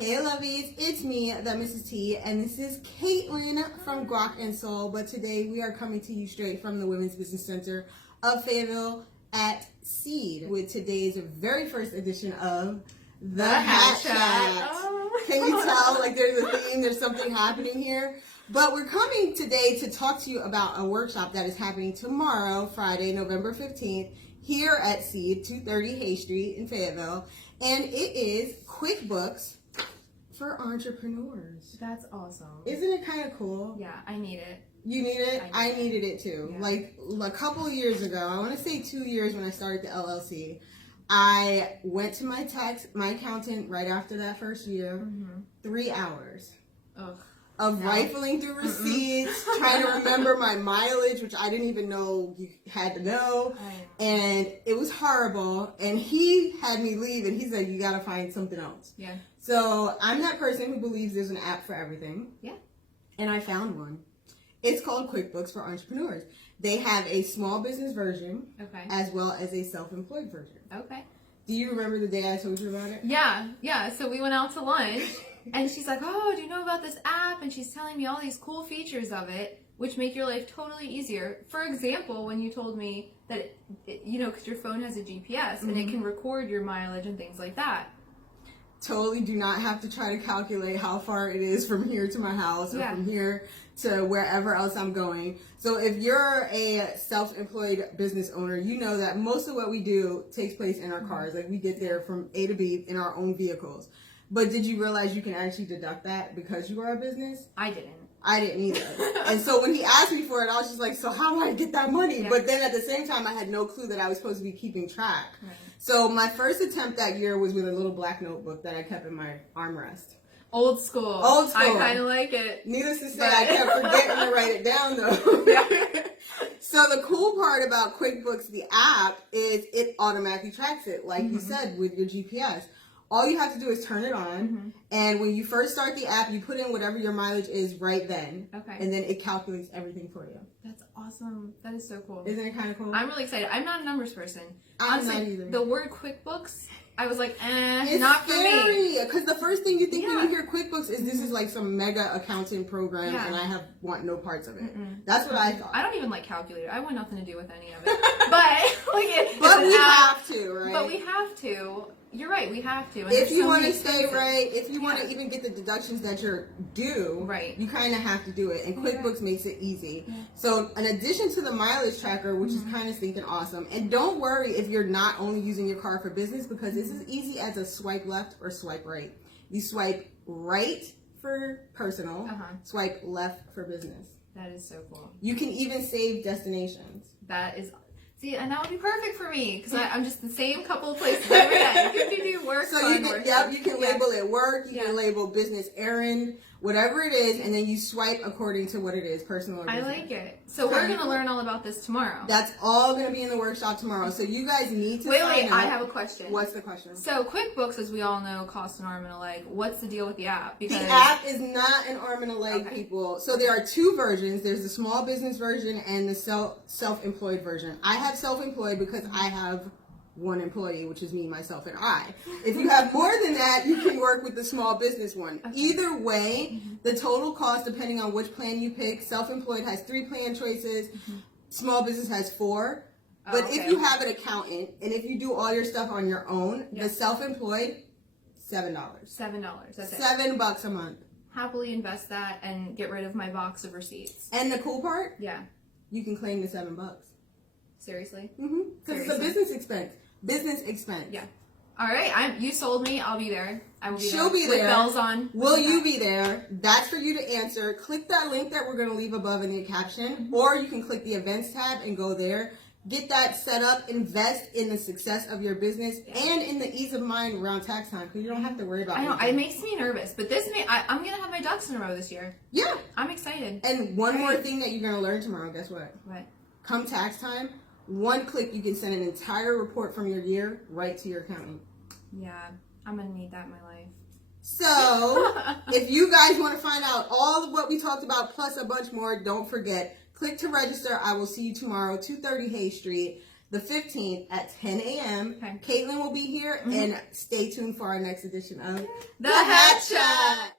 Hey lovies, it's me, the Mrs. T, and this is Caitlin from Guac and Soul, but today we are coming to you straight from the Women's Business Center of Fayetteville at CEED with today's very first edition of The Hat Chat. Oh. Can you tell, like there's a theme, there's something happening here? But we're coming today to talk to you about a workshop that is happening tomorrow, Friday, November 15th, here at CEED, 230 Hay Street in Fayetteville, and it is Quickbooks for entrepreneurs. That's awesome. Isn't it kind of cool? Yeah, I need it. You need it? I needed it too. Yeah. Like a couple of years ago, I want to say 2 years when I started the LLC, I went to my accountant right after that first year, 3 hours of rifling through receipts, trying to remember my mileage, which I didn't even know you had to know. And it was horrible. And he had me leave and he said, you got to find something else. Yeah. So I'm that person who believes there's an app for everything. Yeah. And I found one. It's called Quickbooks for Entrepreneurs. They have a small business version as well as a self-employed version. Okay. Do you remember the day I told you about it? Yeah. So we went out to lunch and she's like, oh, do you know about this app? And she's telling me all these cool features of it, which make your life totally easier. For example, when you told me that, because your phone has a GPS and it can record your mileage and things like that. Totally do not have to try to calculate how far it is from here to my house or from here to wherever else I'm going. So if you're a self-employed business owner, you know that most of what we do takes place in our cars. Like we get there from A to B in our own vehicles. But did you realize you can actually deduct that because you are a business? I didn't. I didn't either. And so when he asked me for it, I was just like, so how do I get that money? But then at the same time, I had no clue that I was supposed to be keeping track. Right. So my first attempt that year was with a little black notebook that I kept in my armrest. Old school. I kind of like it. Needless to say, I kept forgetting to write it down though. So the cool part about QuickBooks, the app, is it automatically tracks it, like you said, with your GPS. All you have to do is turn it on, and when you first start the app, you put in whatever your mileage is right then, and then it calculates everything for you. That's awesome. That is so cool. Isn't it kind of cool? I'm really excited. I'm not a numbers person. I'm not either. The word QuickBooks, I was like, it's not scary, for me. Because the first thing you think when you hear QuickBooks is this is like some mega accounting program, and I want no parts of it. That's what I thought. I don't even like calculator. I want nothing to do with any of it. But but we have to, right? But we have to. You're right, we have to. And if you want to stay right, if you want to even get the deductions that you're due, you kind of have to do it. And QuickBooks makes it easy. So in addition to the mileage tracker, which is kind of stinking awesome, and don't worry if you're not only using your car for business, because this is easy as a swipe left or swipe right. You swipe right for personal, swipe left for business. That is so cool. You can even save destinations. That is... See, and that would be perfect for me because I'm just the same couple of places every day. You can do work. So you can label it work. You can label business errand, whatever it is, and then you swipe according to what it is, personal or business. I like it. So we're going to learn all about this tomorrow. That's all going to be in the workshop tomorrow. So you guys need to Wait, out. I have a question. What's the question? So QuickBooks, as we all know, costs an arm and a leg. What's the deal with the app? Because the app is not an arm and a leg, people. So there are two versions. There's the small business version and the self-employed version. I have self-employed because I have one employee, which is me, myself, and I. If you have more than that, you can work with the small business one. Either way, the total cost, depending on which plan you pick, self-employed has 3 plan choices, small business has 4. But if you have an accountant, and if you do all your stuff on your own, the self-employed, $7. $7. That's it. $7 a month. Happily invest that and get rid of my box of receipts. And the cool part? Yeah. You can claim the $7. Seriously? Because it's a business expense. Business expense. Yeah. All right. You sold me. I'll be there. I will be there. She'll be there. With bells on. Will you be there? That's for you to answer. Click that link that we're going to leave above in the caption. Or you can click the events tab and go there. Get that set up. Invest in the success of your business and in the ease of mind around tax time because you don't have to worry about it. I know. It makes me nervous. But I'm going to have my ducks in a row this year. Yeah. I'm excited. And one more thing that you're going to learn tomorrow. Guess what? What? Come tax time. One click, you can send an entire report from your year right to your accountant. Yeah, I'm going to need that in my life. So, if you guys want to find out all of what we talked about, plus a bunch more, don't forget, click to register. I will see you tomorrow, 230 Hay Street. the 15th at 10 a.m. Okay. Caitlin will be here, and stay tuned for our next edition of The Hat Chat.